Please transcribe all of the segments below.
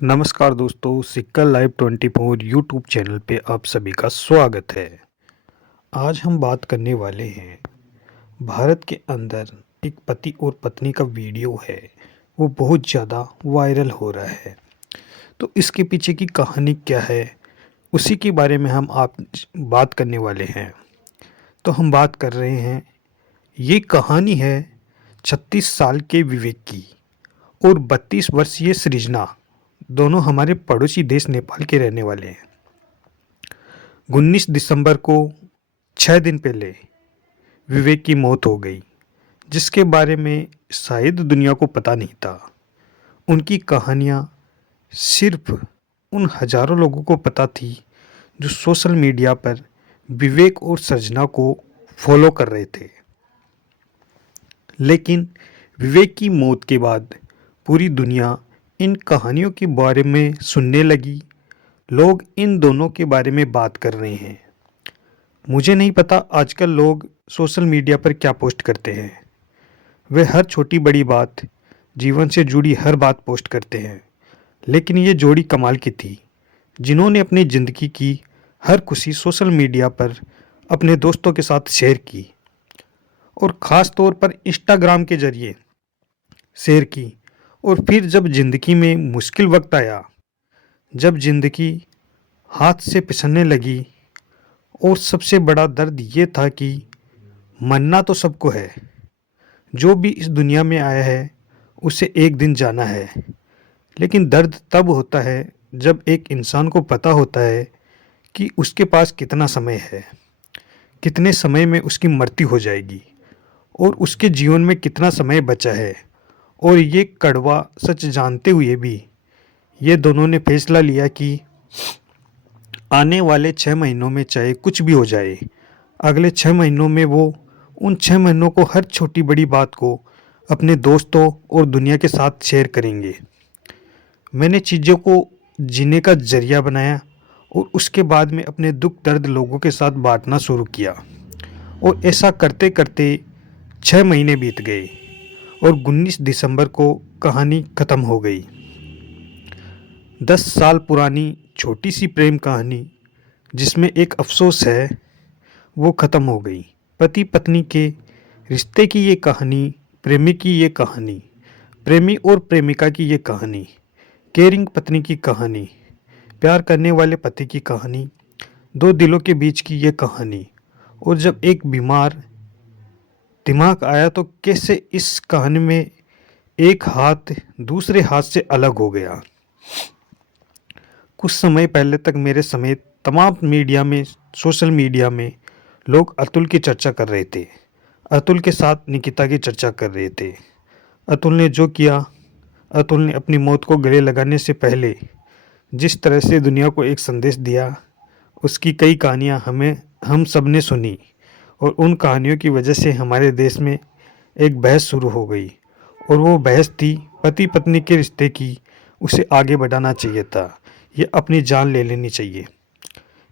नमस्कार दोस्तों, सिक्का लाइव 24 यूट्यूब चैनल पे आप सभी का स्वागत है। आज हम बात करने वाले हैं, भारत के अंदर एक पति और पत्नी का वीडियो है, वो बहुत ज़्यादा वायरल हो रहा है। तो इसके पीछे की कहानी क्या है, उसी के बारे में हम आप बात करने वाले हैं। तो हम बात कर रहे हैं, ये कहानी है 36 साल के विवेक की और 32 वर्षीय सृजना, दोनों हमारे पड़ोसी देश नेपाल के रहने वाले हैं। 19 दिसंबर को 6 दिन पहले विवेक की मौत हो गई, जिसके बारे में शायद दुनिया को पता नहीं था। उनकी कहानियाँ सिर्फ उन हजारों लोगों को पता थी जो सोशल मीडिया पर विवेक और सृजना को फॉलो कर रहे थे। लेकिन विवेक की मौत के बाद पूरी दुनिया इन कहानियों के बारे में सुनने लगी। लोग इन दोनों के बारे में बात कर रहे हैं। मुझे नहीं पता आजकल लोग सोशल मीडिया पर क्या पोस्ट करते हैं। वे हर छोटी बड़ी बात, जीवन से जुड़ी हर बात पोस्ट करते हैं। लेकिन ये जोड़ी कमाल की थी, जिन्होंने अपनी ज़िंदगी की हर खुशी सोशल मीडिया पर अपने दोस्तों के साथ शेयर की और ख़ास तौर पर इंस्टाग्राम के ज़रिए शेयर की। और फिर जब ज़िंदगी में मुश्किल वक्त आया, जब ज़िंदगी हाथ से फिसलने लगी और सबसे बड़ा दर्द ये था कि मरना तो सबको है, जो भी इस दुनिया में आया है उसे एक दिन जाना है। लेकिन दर्द तब होता है जब एक इंसान को पता होता है कि उसके पास कितना समय है, कितने समय में उसकी मृत्यु हो जाएगी और उसके जीवन में कितना समय बचा है। और ये कड़वा सच जानते हुए भी ये दोनों ने फैसला लिया कि आने वाले 6 महीनों में चाहे कुछ भी हो जाए, अगले 6 महीनों में वो उन 6 महीनों को हर छोटी बड़ी बात को अपने दोस्तों और दुनिया के साथ शेयर करेंगे। मैंने चीज़ों को जीने का जरिया बनाया और उसके बाद में अपने दुख दर्द लोगों के साथ बांटना शुरू किया। और ऐसा करते करते 6 महीने बीत गए और 19 दिसंबर को कहानी ख़त्म हो गई। 10 साल पुरानी छोटी सी प्रेम कहानी, जिसमें एक अफसोस है, वो ख़त्म हो गई। पति पत्नी के रिश्ते की ये कहानी, प्रेमी की ये कहानी, प्रेमी और प्रेमिका की ये कहानी, केयरिंग पत्नी की कहानी, प्यार करने वाले पति की कहानी, दो दिलों के बीच की ये कहानी। और जब एक बीमार दिमाग आया तो कैसे इस कहानी में एक हाथ दूसरे हाथ से अलग हो गया। कुछ समय पहले तक मेरे समेत तमाम मीडिया में, सोशल मीडिया में लोग अतुल की चर्चा कर रहे थे। अतुल के साथ निकिता की चर्चा कर रहे थे। अतुल ने जो किया, अतुल ने अपनी मौत को गले लगाने से पहले जिस तरह से दुनिया को एक संदेश दिया, उसकी कई कहानियाँ हम सब ने सुनी। और उन कहानियों की वजह से हमारे देश में एक बहस शुरू हो गई। और वो बहस थी पति पत्नी के रिश्ते की। उसे आगे बढ़ाना चाहिए था, ये अपनी जान ले लेनी चाहिए।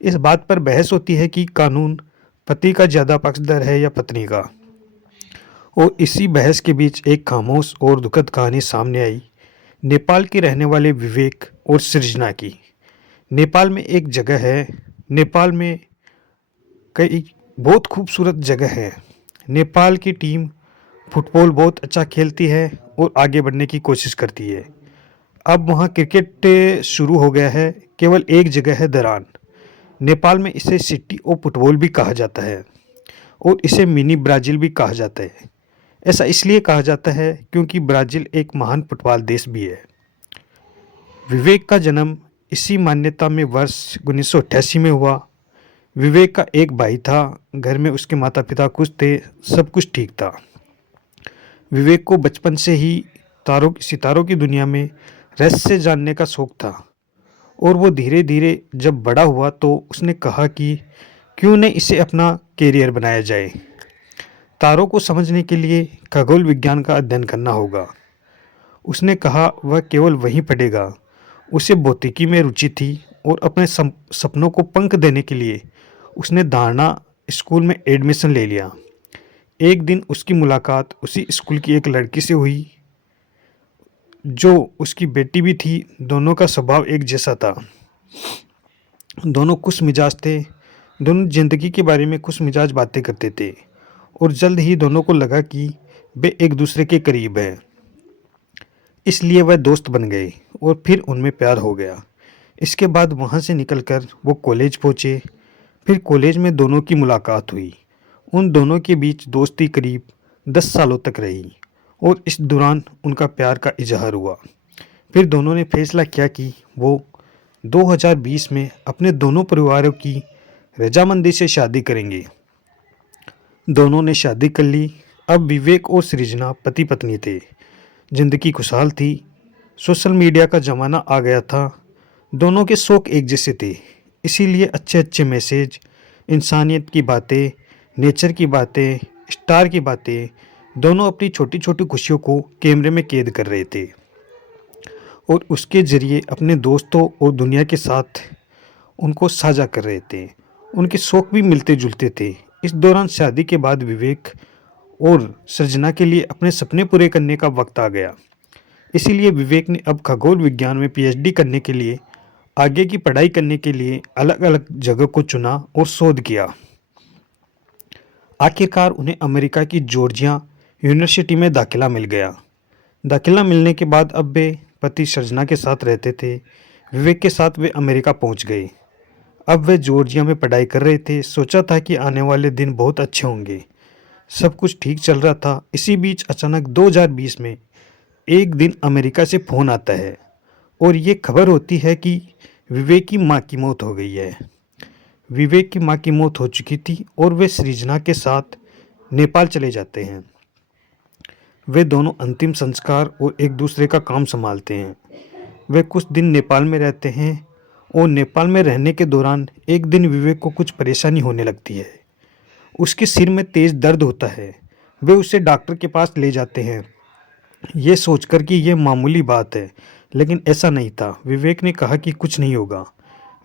इस बात पर बहस होती है कि कानून पति का ज़्यादा पक्षधर है या पत्नी का। और इसी बहस के बीच एक खामोश और दुखद कहानी सामने आई, नेपाल के रहने वाले विवेक और सृजना की। नेपाल में एक जगह है, नेपाल में कई बहुत खूबसूरत जगह है। नेपाल की टीम फुटबॉल बहुत अच्छा खेलती है और आगे बढ़ने की कोशिश करती है। अब वहाँ क्रिकेट शुरू हो गया है। केवल एक जगह है, दरान। नेपाल में इसे सिटी ऑफ फुटबॉल भी कहा जाता है और इसे मिनी ब्राज़ील भी कहा जाता है। ऐसा इसलिए कहा जाता है क्योंकि ब्राज़ील एक महान फुटबॉल देश भी है। विवेक का जन्म इसी मान्यता में वर्ष 1988 में हुआ। विवेक का एक भाई था, घर में उसके माता पिता खुश थे, सब कुछ ठीक था। विवेक को बचपन से ही सितारों की दुनिया में रहस्य जानने का शौक था। और वो धीरे धीरे जब बड़ा हुआ तो उसने कहा कि क्यों न इसे अपना कैरियर बनाया जाए। तारों को समझने के लिए खगोल विज्ञान का अध्ययन करना होगा। उसने कहा वह केवल वहीं पढ़ेगा। उसे भौतिकी में रुचि थी और अपने सपनों को पंख देने के लिए उसने धारणा स्कूल में एडमिशन ले लिया। एक दिन उसकी मुलाकात उसी स्कूल की एक लड़की से हुई। जो उसकी बेटी भी थी, दोनों का स्वभाव एक जैसा था। दोनों खुश मिजाज थे। दोनों ज़िंदगी के बारे में खुश मिजाज बातें करते थे और जल्द ही दोनों को लगा कि वे एक दूसरे के करीब हैं। इसलिए वह दोस्त बन गए और फिर उनमें प्यार हो गया। इसके बाद वहाँ से निकलकर वो कॉलेज पहुँचे। फिर कॉलेज में दोनों की मुलाकात हुई। उन दोनों के बीच दोस्ती करीब 10 सालों तक रही और इस दौरान उनका प्यार का इजहार हुआ। फिर दोनों ने फैसला किया कि वो 2020 में अपने दोनों परिवारों की रजामंदी से शादी करेंगे। दोनों ने शादी कर ली। अब विवेक और सृजना पति पत्नी थे। जिंदगी खुशहाल थी। सोशल मीडिया का ज़माना आ गया था। दोनों के शौक एक जैसे थे, इसीलिए अच्छे अच्छे मैसेज, इंसानियत की बातें, नेचर की बातें, स्टार की बातें, दोनों अपनी छोटी छोटी खुशियों को कैमरे में कैद कर रहे थे और उसके ज़रिए अपने दोस्तों और दुनिया के साथ उनको साझा कर रहे थे। उनके शौक भी मिलते जुलते थे। इस दौरान शादी के बाद विवेक और सृजना के लिए अपने सपने पूरे करने का वक्त आ गया। इसीलिए विवेक ने अब खगोल विज्ञान में पीएचडी करने के लिए, आगे की पढ़ाई करने के लिए अलग अलग जगह को चुना और शोध किया। आखिरकार उन्हें अमेरिका की जॉर्जिया यूनिवर्सिटी में दाखिला मिल गया। दाखिला मिलने के बाद अब वे पति सृजना के साथ रहते थे। विवेक के साथ वे अमेरिका पहुंच गए। अब वे जॉर्जिया में पढ़ाई कर रहे थे। सोचा था कि आने वाले दिन बहुत अच्छे होंगे। सब कुछ ठीक चल रहा था। इसी बीच अचानक 2020 में एक दिन अमेरिका से फ़ोन आता है और ये खबर होती है कि विवेक की माँ की मौत हो गई है। विवेक की माँ की मौत हो चुकी थी और वे सृजना के साथ नेपाल चले जाते हैं। वे दोनों अंतिम संस्कार और एक दूसरे का काम संभालते हैं। वे कुछ दिन नेपाल में रहते हैं और नेपाल में रहने के दौरान एक दिन विवेक को कुछ परेशानी होने लगती है। उसके सिर में तेज़ दर्द होता है। वे उसे डॉक्टर के पास ले जाते हैं, ये सोचकर कि यह मामूली बात है, लेकिन ऐसा नहीं था। विवेक ने कहा कि कुछ नहीं होगा,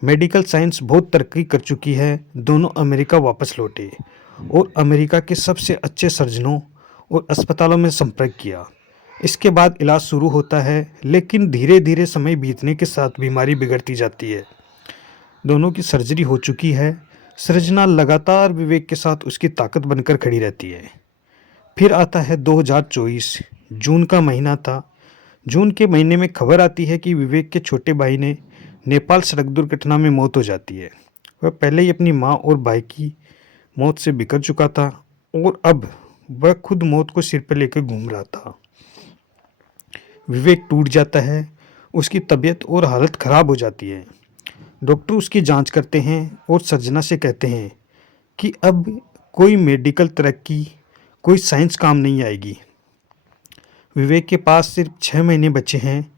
मेडिकल साइंस बहुत तरक्की कर चुकी है। दोनों अमेरिका वापस लौटे और अमेरिका के सबसे अच्छे सर्जनों और अस्पतालों में संपर्क किया। इसके बाद इलाज शुरू होता है, लेकिन धीरे धीरे समय बीतने के साथ बीमारी बिगड़ती जाती है। दोनों की सर्जरी हो चुकी है। सृजना लगातार विवेक के साथ उसकी ताकत बनकर खड़ी रहती है। फिर आता है 2024। जून का महीना था। जून के महीने में खबर आती है कि विवेक के छोटे भाई ने नेपाल सड़क दुर्घटना में मौत हो जाती है। वह पहले ही अपनी माँ और भाई की मौत से बिखर चुका था और अब वह खुद मौत को सिर पर लेकर घूम रहा था। विवेक टूट जाता है। उसकी तबीयत और हालत खराब हो जाती है। डॉक्टर उसकी जांच करते हैं और सृजना से कहते हैं कि अब कोई मेडिकल तरक्की, कोई साइंस काम नहीं आएगी। विवेक के पास सिर्फ 6 महीने बचे हैं।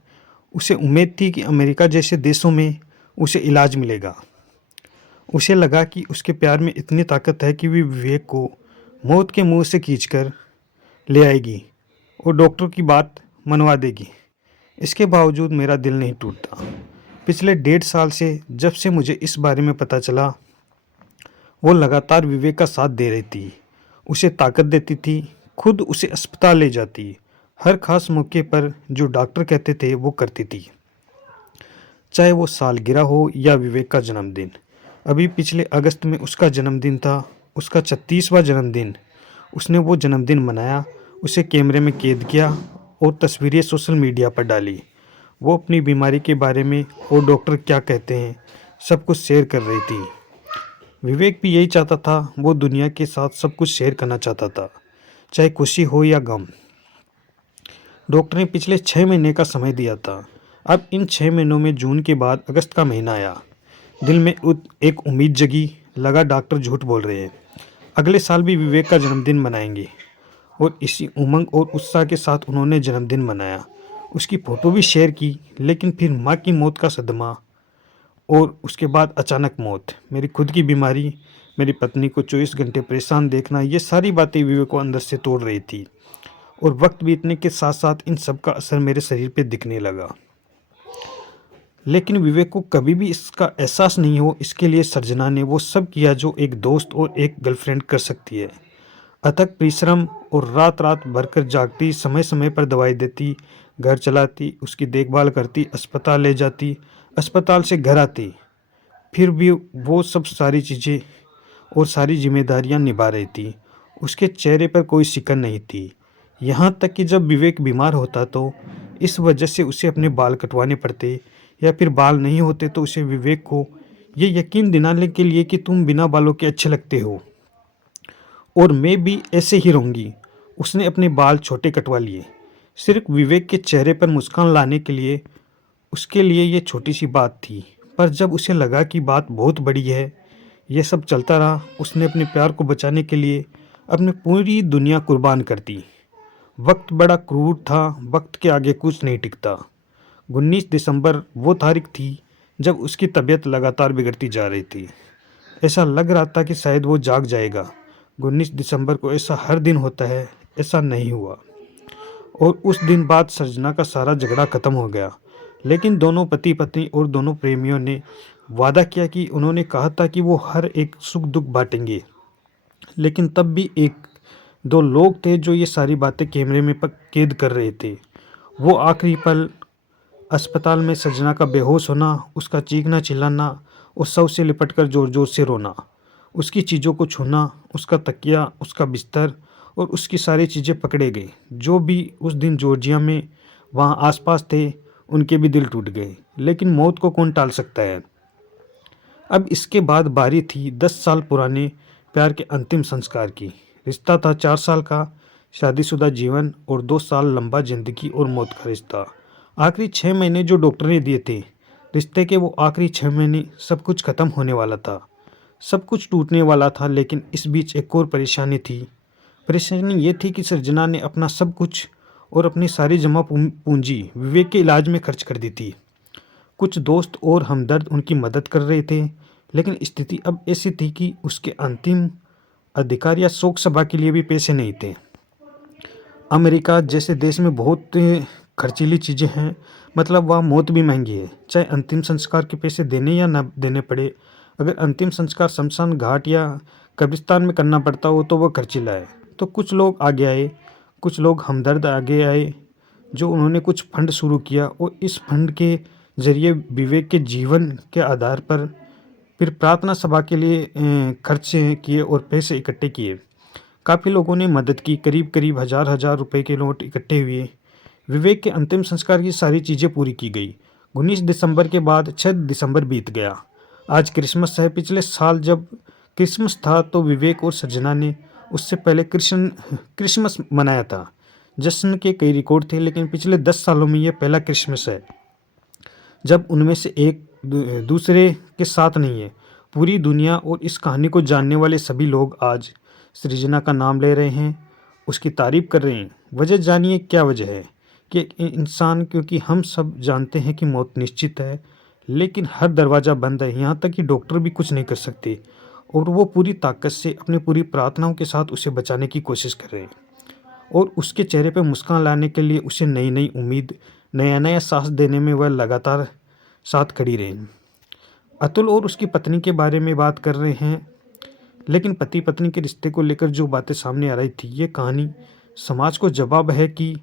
उसे उम्मीद थी कि अमेरिका जैसे देशों में उसे इलाज मिलेगा। उसे लगा कि उसके प्यार में इतनी ताकत है कि वे विवेक को मौत के मुंह से खींचकर ले आएगी और डॉक्टर की बात मनवा देगी। इसके बावजूद मेरा दिल नहीं टूटता। पिछले 1.5 साल से जब से मुझे इस बारे में पता चला, वो लगातार विवेक का साथ दे रही थी, उसे ताकत देती थी, खुद उसे अस्पताल ले जाती, हर खास मौके पर जो डॉक्टर कहते थे वो करती थी, चाहे वो सालगिरह हो या विवेक का जन्मदिन। अभी पिछले अगस्त में उसका जन्मदिन था, उसका 36वां जन्मदिन। उसने वो जन्मदिन मनाया, उसे कैमरे में कैद किया और तस्वीरें सोशल मीडिया पर डाली। वो अपनी बीमारी के बारे में और डॉक्टर क्या कहते हैं सब कुछ शेयर कर रही थी। विवेक भी यही चाहता था, वो दुनिया के साथ सब कुछ शेयर करना चाहता था, चाहे खुशी हो या गम। डॉक्टर ने पिछले 6 महीने का समय दिया था। अब इन 6 महीनों में जून के बाद अगस्त का महीना आया। दिल में एक उम्मीद जगी, लगा डॉक्टर झूठ बोल रहे हैं, अगले साल भी विवेक का जन्मदिन मनाएंगे। और इसी उमंग और उत्साह के साथ उन्होंने जन्मदिन मनाया। उसकी फ़ोटो भी शेयर की, लेकिन फिर माँ की मौत का सदमा और उसके बाद अचानक मौत, मेरी खुद की बीमारी, मेरी पत्नी को 24 घंटे परेशान देखना, ये सारी बातें विवेक को अंदर से तोड़ रही थी। और वक्त बीतने के साथ साथ इन सब का असर मेरे शरीर पे दिखने लगा। लेकिन विवेक को कभी भी इसका एहसास नहीं हो, इसके लिए सृजना ने वो सब किया जो एक दोस्त और एक गर्लफ्रेंड कर सकती है। अथक परिश्रम और रात रात भरकर जागती, समय समय पर दवाई देती, घर चलाती, उसकी देखभाल करती, अस्पताल ले जाती, अस्पताल से घर आती, फिर भी वो सब सारी चीज़ें और सारी जिम्मेदारियां निभा रही थी। उसके चेहरे पर कोई सिकन नहीं थी। यहाँ तक कि जब विवेक बीमार होता तो इस वजह से उसे अपने बाल कटवाने पड़ते, या फिर बाल नहीं होते तो उसे विवेक को ये यकीन दिलाने के लिए कि तुम बिना बालों के अच्छे लगते हो और मैं भी ऐसे ही रहूँगी, उसने अपने बाल छोटे कटवा लिए। सिर्फ विवेक के चेहरे पर मुस्कान लाने के लिए। उसके लिए ये छोटी सी बात थी, पर जब उसे लगा कि बात बहुत बड़ी है, ये सब चलता रहा। उसने अपने प्यार को बचाने के लिए अपनी पूरी दुनिया कुर्बान कर दी। वक्त बड़ा क्रूर था, वक्त के आगे कुछ नहीं टिकता। 19 दिसंबर वो तारीख थी जब उसकी तबीयत लगातार बिगड़ती जा रही थी। ऐसा लग रहा था कि शायद वो जाग जाएगा। 19 दिसंबर को ऐसा हर दिन होता है, ऐसा नहीं हुआ। और उस दिन बाद सर्जना का सारा झगड़ा खत्म हो गया। लेकिन दोनों पति पत्नी और दोनों प्रेमियों ने वादा किया कि उन्होंने कहा था कि वो हर एक सुख दुख बांटेंगे। लेकिन तब भी एक दो लोग थे जो ये सारी बातें कैमरे में कैद कर रहे थे। वो आखिरी पल, अस्पताल में सजना का बेहोश होना, उसका चीखना चिल्लाना और शव से लिपट कर ज़ोर ज़ोर से रोना, उसकी चीज़ों को छूना, उसका तकिया, उसका बिस्तर और उसकी सारी चीज़ें पकड़े गए। जो भी उस दिन जॉर्जिया में वहाँ आसपास थे, उनके भी दिल टूट गए। लेकिन मौत को कौन टाल सकता है। अब इसके बाद बारी थी 10 साल पुराने प्यार के अंतिम संस्कार की। रिश्ता था 4 साल का शादीशुदा जीवन और 2 साल लंबा जिंदगी और मौत का रिश्ता। आखिरी 6 महीने जो डॉक्टर ने दिए थे रिश्ते के, वो आखिरी 6 महीने सब कुछ खत्म होने वाला था, सब कुछ टूटने वाला था। लेकिन इस बीच एक और परेशानी थी। परेशानी ये थी कि सर्जना ने अपना सब कुछ और अपनी सारी जमा पूंजी विवेक के इलाज में खर्च कर दी थी। कुछ दोस्त और हमदर्द उनकी मदद कर रहे थे, लेकिन स्थिति अब ऐसी थी कि उसके अंतिम अधिकार या शोक सभा के लिए भी पैसे नहीं थे। अमेरिका जैसे देश में बहुत खर्चीली चीज़ें हैं, मतलब वहाँ मौत भी महंगी है। चाहे अंतिम संस्कार के पैसे देने या ना देने पड़े, अगर अंतिम संस्कार शमशान घाट या कब्रिस्तान में करना पड़ता हो तो वह खर्चीला है। तो कुछ लोग आगे आए, कुछ लोग हमदर्द आगे आए, जो उन्होंने कुछ फंड शुरू किया और इस फंड के ज़रिए विवेक के जीवन के आधार पर फिर प्रार्थना सभा के लिए खर्च किए और पैसे इकट्ठे किए। काफ़ी लोगों ने मदद की, करीब करीब हज़ार रुपए के नोट इकट्ठे हुए। विवेक के अंतिम संस्कार की सारी चीज़ें पूरी की गई। 19 दिसंबर के बाद 6 दिसंबर बीत गया। आज क्रिसमस है। पिछले साल जब क्रिसमस था तो विवेक और सजना ने उससे पहले क्रिसमस मनाया था। जश्न के कई रिकॉर्ड थे, लेकिन पिछले 10 सालों में यह पहला क्रिसमस है जब उनमें से एक दूसरे के साथ नहीं है। पूरी दुनिया और इस कहानी को जानने वाले सभी लोग आज सृजना का नाम ले रहे हैं, उसकी तारीफ कर रहे हैं। वजह जानिए क्या वजह है कि एक इंसान, क्योंकि हम सब जानते हैं कि मौत निश्चित है, लेकिन हर दरवाज़ा बंद है। यहाँ तक कि डॉक्टर भी कुछ नहीं कर सकते, और वो पूरी ताकत से अपनी पूरी प्रार्थनाओं के साथ उसे बचाने की कोशिश कर रहे हैं। और उसके चेहरे पर मुस्कान लाने के लिए, उसे नई नई उम्मीद, नया नया साहस देने में वह लगातार साथ खड़ी रही। अतुल और उसकी पत्नी के बारे में बात कर रहे हैं, लेकिन पति पत्नी के रिश्ते को लेकर जो बातें सामने आ रही थी, ये कहानी समाज को जवाब है कि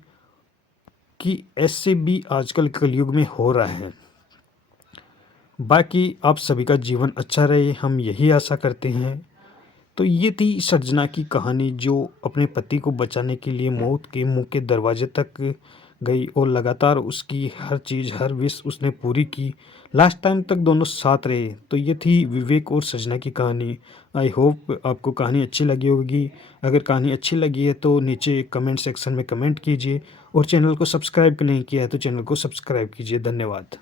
ऐसे भी आजकल कलयुग में हो रहा है। बाकी आप सभी का जीवन अच्छा रहे, हम यही आशा करते हैं। तो ये थी सृजना की कहानी, जो अपने पति को बचाने के लिए मौत के मुंह के दरवाजे तक गई और लगातार उसकी हर चीज़, हर विश उसने पूरी की। लास्ट टाइम तक दोनों साथ रहे। तो ये थी विवेक और सृजना की कहानी। आई होप आपको कहानी अच्छी लगी होगी। अगर कहानी अच्छी लगी है तो नीचे कमेंट सेक्शन में कमेंट कीजिए, और चैनल को सब्सक्राइब नहीं किया है तो चैनल को सब्सक्राइब कीजिए। धन्यवाद।